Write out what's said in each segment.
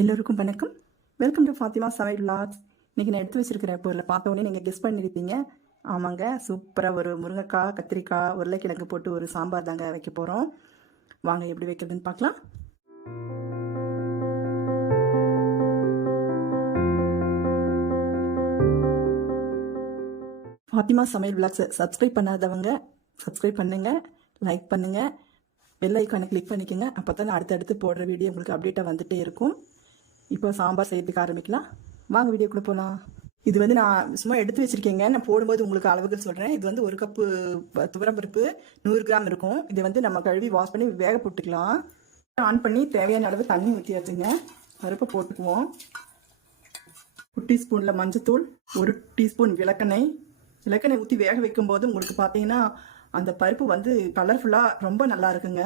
எல்லோருக்கும் வணக்கம். Welcome to Fathima சமையல் விலாக்ஸ். இன்றைக்கி நான் எடுத்து வச்சிருக்கிற பொருளை பார்த்த உடனே நீங்கள் கெஸ் பண்ணியிருப்பீங்க. ஆமாங்க, சூப்பராக ஒரு முருங்கைக்காய், கத்திரிக்காய், உருளைக்கிழங்கு போட்டு ஒரு சாம்பார் தாங்க வைக்க போகிறோம். வாங்க எப்படி வைக்கிறதுன்னு பார்க்கலாம். ஃபாத்திமா சமையல் விலாக்ஸை சப்ஸ்கிரைப் பண்ணாதவங்க சப்ஸ்கிரைப் பண்ணுங்கள், லைக் பண்ணுங்கள், பெல் ஐக்கானை கிளிக் பண்ணிக்கோங்க. அப்போ தான் அடுத்தடுத்து போடுற வீடியோ உங்களுக்கு அப்டேட்டாக வந்துகிட்டே இருக்கும். இப்போ சாம்பார் செய்யறதுக்கு ஆரம்பிக்கலாம். வாங்க வீடியோக்குள்ளே போகலாம். இது வந்து நான் சும்மா எடுத்து வச்சுருக்கேங்க. நான் போடும்போது உங்களுக்கு அளவுகள் சொல்கிறேன். இது வந்து 1 கப்பு துவரம்பருப்பு 100 கிராம் இருக்கும். இதை வந்து நம்ம கழுவி வாஷ் பண்ணி வேக போட்டுக்கலாம். ஆன் பண்ணி தேவையான அளவு தண்ணி ஊற்றியாச்சுங்க. பருப்பை போட்டுக்குவோம். 1 டீஸ்பூனில் மஞ்சத்தூள், 1 டீஸ்பூன் விளக்கெண்ணெய் ஊற்றி வேக வைக்கும்போது உங்களுக்கு பார்த்தீங்கன்னா அந்த பருப்பு வந்து கலர்ஃபுல்லாக ரொம்ப நல்லா இருக்குங்க.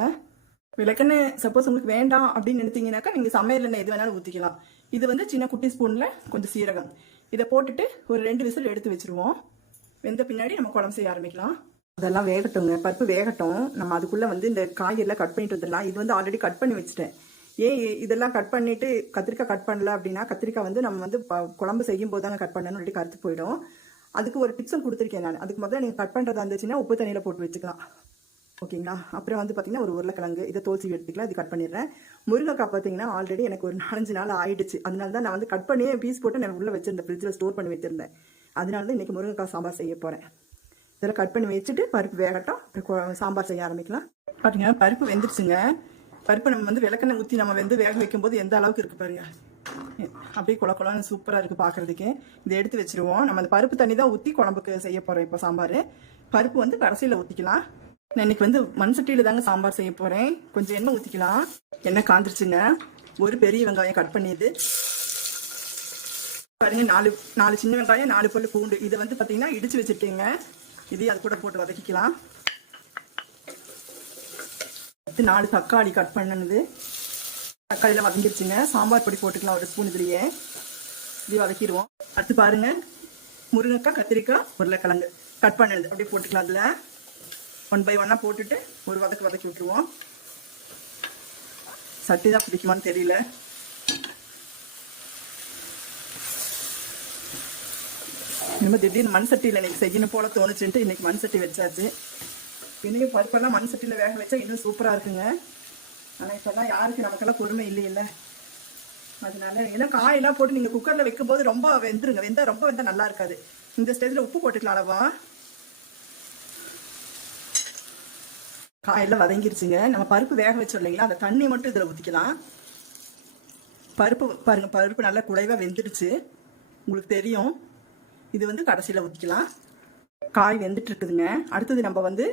விளக்கெண்ணெய் சப்போஸ் உங்களுக்கு வேண்டாம் அப்படின்னு நினைத்தீங்கன்னாக்கா நீங்கள் சமையல் எண்ணெய் எது வேணாலும் ஊற்றிக்கலாம். இது வந்து சின்ன குட்டி ஸ்பூனில் கொஞ்சம் சீரகம் இதை போட்டுட்டு ஒரு 2 விசில் எடுத்து வச்சுருவோம். வெந்த பின்னாடி நம்ம குழம்பு செய்ய ஆரம்பிக்கலாம். அதெல்லாம் வேகட்டுங்க, பருப்பு வேகட்டும். நம்ம அதுக்குள்ளே வந்து இந்த காய்கறிலாம் கட் பண்ணிட்டு வந்துடலாம். இது வந்து ஆல்ரெடி கட் பண்ணி வச்சுட்டேன். ஏன் இதெல்லாம் கட் பண்ணிவிட்டு கத்திரிக்காய் கட் பண்ணல அப்படின்னா, கத்திரிக்காய் வந்து நம்ம வந்து குழம்பு செய்யும் போது தாங்க கட் பண்ணணும், அப்படி கருத்து போயிடும். அதுக்கு ஒரு டிப்ஸும் கொடுத்துருக்கேன் நான். அதுக்கு முதல்ல நீங்கள் கட் பண்ணுறதா இருந்துச்சுன்னா உப்பு தண்ணியில் போட்டு வச்சுக்கலாம். ஓகேங்களா. அப்புறம் வந்து பார்த்தீங்கன்னா ஒரு உருளைக்கிழங்கு இதை தோல்சி எடுத்துக்கலாம். இது கட் பண்ணிடுறேன். முருங்கைக்காய் பார்த்தீங்கன்னா ஆல்ரெடி எனக்கு ஒரு 4-5 நாள் ஆயிடுச்சு. அதனால தான் நான் வந்து கட் பண்ணியே பீஸ் போட்டு நான் உள்ளே வச்சிருந்தேன், ஃப்ரிட்ஜில் ஸ்டோர் பண்ணி வச்சிருந்தேன். அதனால தான் இன்றைக்கி முருங்கைக்காய் சாம்பார் செய்ய போகிறேன். இதெல்லாம் கட் பண்ணி வச்சுட்டு பருப்பு வேகட்டும், சாம்பார் செய்ய ஆரம்பிக்கலாம். பாருங்க, பருப்பு வெந்துருச்சுங்க. பருப்பு நம்ம வந்து விளக்கெண்ணெய் ஊற்றி நம்ம வந்து வேக வைக்கும்போது எந்த அளவுக்கு இருக்குது பாருங்க. அப்படியே குழன்னு சூப்பராக இருக்குது பார்க்குறதுக்கு. இதை எடுத்து வச்சுருவோம். நம்ம அந்த பருப்பு தண்ணி தான் ஊற்றி குழம்புக்கு செய்ய போகிறோம். இப்போ சாம்பார் பருப்பு வந்து கடைசியில் ஊற்றிக்கலாம். நான் இன்னைக்கு வந்து மண் சட்டியில் தாங்க சாம்பார் செய்ய போகிறேன். கொஞ்சம் எண்ணெய் ஊற்றிக்கலாம். எண்ணெய் காந்துருச்சுங்க. ஒரு பெரிய வெங்காயம் கட் பண்ணியது பாருங்க. 4 சின்ன வெங்காயம், 4 பல்லு பூண்டு. இதை வந்து பார்த்தீங்கன்னா இடித்து வச்சுருக்கேங்க. இதையும் அது கூட போட்டு வதக்கிக்கலாம். 4 தக்காளி கட் பண்ணது. தக்காளியில் வதங்கிடுச்சுங்க. சாம்பார் பொடி போட்டுக்கலாம் ஒரு ஸ்பூன். இதுலேயே இதையும் வதக்கிடுவோம். அடுத்து பாருங்கள், முருங்கைக்காய், கத்திரிக்காய், உருளைக்கிழங்கு கட் பண்ணது அப்படியே போட்டுக்கலாம். அதில் 1 by 1 போட்டுட்டு ஒரு வதக்கி விட்டுருவோம். சட்டி தான் பிடிக்குமான்னு தெரியல. இனிமேல் திடீர்னு மண் சட்டியில் இன்னைக்கு செய்யணும் போல தோணுச்சுன்ட்டு இன்னைக்கு மண் சட்டி வச்சாச்சு. இன்னும் பருப்பெல்லாம் மண் சட்டியில் வேக வச்சா இன்னும் சூப்பராக இருக்குங்க. ஆனால் இப்போல்லாம் யாருக்கு நமக்கெல்லாம் பொறுமை இல்லையில்ல. அதனால ஏன்னா காயெல்லாம் போட்டு நீங்கள் குக்கரில் வைக்கும்போது ரொம்ப வெந்துருங்க. ரொம்ப வெந்தால் நல்லா இருக்காது. இந்த ஸ்டேஜில் உப்பு போட்டுக்கலாம் அளவா. காயெல்லாம் வதங்கிருச்சுங்க. நம்ம பருப்பு வேக வச்சோம் இல்லைங்களா, அந்த தண்ணி மட்டும் இதில் ஊற்றிக்கலாம். பருப்பு பாருங்கள், பருப்பு நல்லா குழைவாக வெந்துடுச்சு, உங்களுக்கு தெரியும். இது வந்து கடைசியில் ஊற்றிக்கலாம். காய் வெந்துட்டு இருக்குதுங்க. அடுத்தது நம்ம வந்து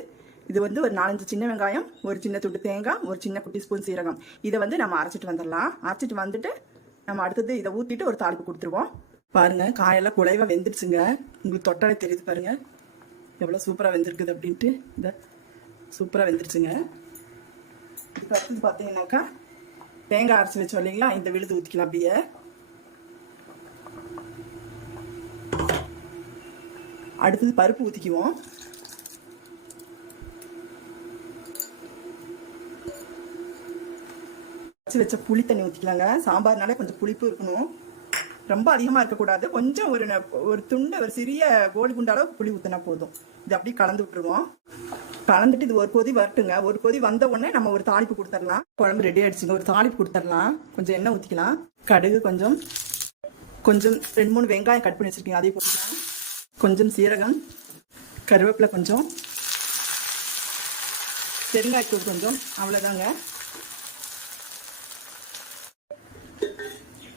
இது வந்து ஒரு 4-5 சின்ன வெங்காயம், ஒரு சின்ன துண்டு தேங்காய், ஒரு சின்ன குட்டி ஸ்பூன் சீரகம், இதை வந்து நம்ம அரைச்சிட்டு வந்துடலாம். அரைச்சிட்டு வந்துட்டு நம்ம அடுத்தது இதை ஊற்றிட்டு ஒரு தாளிப்பு கொடுத்துருவோம். பாருங்கள், காயெல்லாம் குழைவாக வெந்துடுச்சுங்க. உங்களுக்கு தொட்டாலே தெரியுது பாருங்கள் எவ்வளோ சூப்பராக வெந்திருக்குது அப்படின்ட்டு. இந்த சூப்பராக வெந்துருச்சுங்க. இப்போ அடுத்தது பார்த்தீங்கன்னாக்கா தேங்காய் அரைச்சி வச்சோம் இல்லைங்களா, இந்த விழுது ஊற்றிக்கலாம். அப்படியே அடுத்தது பருப்பு ஊற்றிக்குவோம். அரைச்சி வச்ச புளி தண்ணி ஊற்றிக்கலாங்க. சாம்பார்னாலே கொஞ்சம் புளிப்பு இருக்கணும், ரொம்ப அதிகமாக இருக்கக்கூடாது. கொஞ்சம் ஒரு துண்டு, ஒரு சிறிய கோழி குண்ட அளவு புளி ஊற்றினா போதும். இது அப்படியே கலந்து விட்டுருவோம். கலந்துட்டு இது ஒரு கொதி வரட்டுங்க. ஒரு கொதி வந்த உடனே நம்ம ஒரு தாளிப்பு கொடுத்துடலாம். குழம்பு ரெடி ஆயிடுச்சுங்க. ஒரு தாளிப்பு கொடுத்துடலாம். கொஞ்சம் எண்ணெய் ஊற்றிக்கலாம். கடுகு கொஞ்சம் 2-3 வெங்காயம் கட் பண்ணி வச்சுருக்கீங்க, அதையும் போட்டுக்கலாம். கொஞ்சம் சீரகம், கருவேப்பிலை கொஞ்சம், பெருங்காயத்தூள் கொஞ்சம், அவ்வளோதாங்க.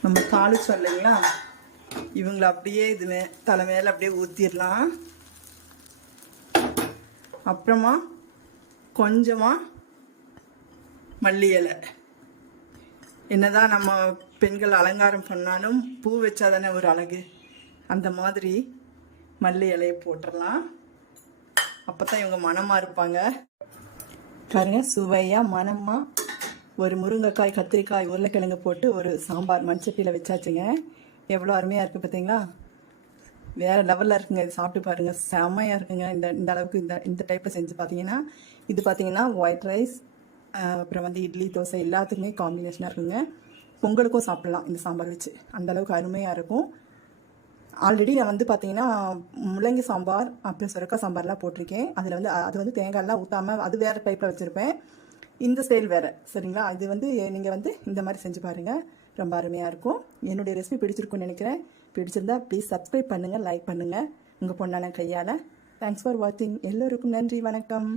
நம்ம தாளிச்சோம் இல்லைங்களா, இவங்களை அப்படியே இது தலை மேலே அப்படியே ஊற்றிடலாம். அப்புறமா கொஞ்சமாக மல்லி இலை. என்னதான் நம்ம பெண்கள் அலங்காரம் பண்ணாலும் பூ வச்சா தானே ஒரு அழகு. அந்த மாதிரி மல்லி இலையை போட்டுடலாம். அப்போ தான் இவங்க மனமாக இருப்பாங்க. பாருங்க, சுவையாக மனமாக ஒரு முருங்கைக்காய், கத்திரிக்காய், உருளைக்கிழங்கு போட்டு ஒரு சாம்பார் மண் சட்டியில் வச்சாச்சுங்க. எவ்வளோ அருமையாக இருக்குது பார்த்தீங்களா. வேறு லெவலில் இருக்குங்க. இது சாப்பிட்டு பாருங்கள், செம்மையாக இருக்குங்க. இந்த அளவுக்கு இந்த டைப்பில் செஞ்சு பார்த்தீங்கன்னா, இது பார்த்தீங்கன்னா ஒயிட் ரைஸ், அப்புறம் வந்து இட்லி, தோசை எல்லாத்துக்குமே காம்பினேஷனாக இருக்குங்க. பொங்கலுக்கும் சாப்பிடலாம் இந்த சாம்பார் வச்சு. அந்தளவுக்கு அருமையாக இருக்கும். ஆல்ரெடி நான் வந்து பார்த்தீங்கன்னா முள்ளங்கி சாம்பார் அப்புறம் சுரக்காய் சாம்பார்லாம் போட்டிருக்கேன். அதில் வந்து அது வந்து தேங்காயெல்லாம் ஊற்றாமல் அது வேறு டைப்பில் வச்சுருப்பேன். இந்த ஸ்டைல் வேறு, சரிங்களா? இது வந்து நீங்கள் வந்து இந்த மாதிரி செஞ்சு பாருங்கள், ரொம்ப அருமையாக இருக்கும். என்னுடைய ரெசிபி பிடிச்சிருக்குன்னு நினைக்கிறேன். பிடிச்சிருந்தா ப்ளீஸ் சப்ஸ்கிரைப் பண்ணுங்கள், லைக் பண்ணுங்கள் உங்கள் பொண்ணான கையால். தேங்க்ஸ் ஃபார் வாட்சிங். எல்லோருக்கும் நன்றி, வணக்கம்.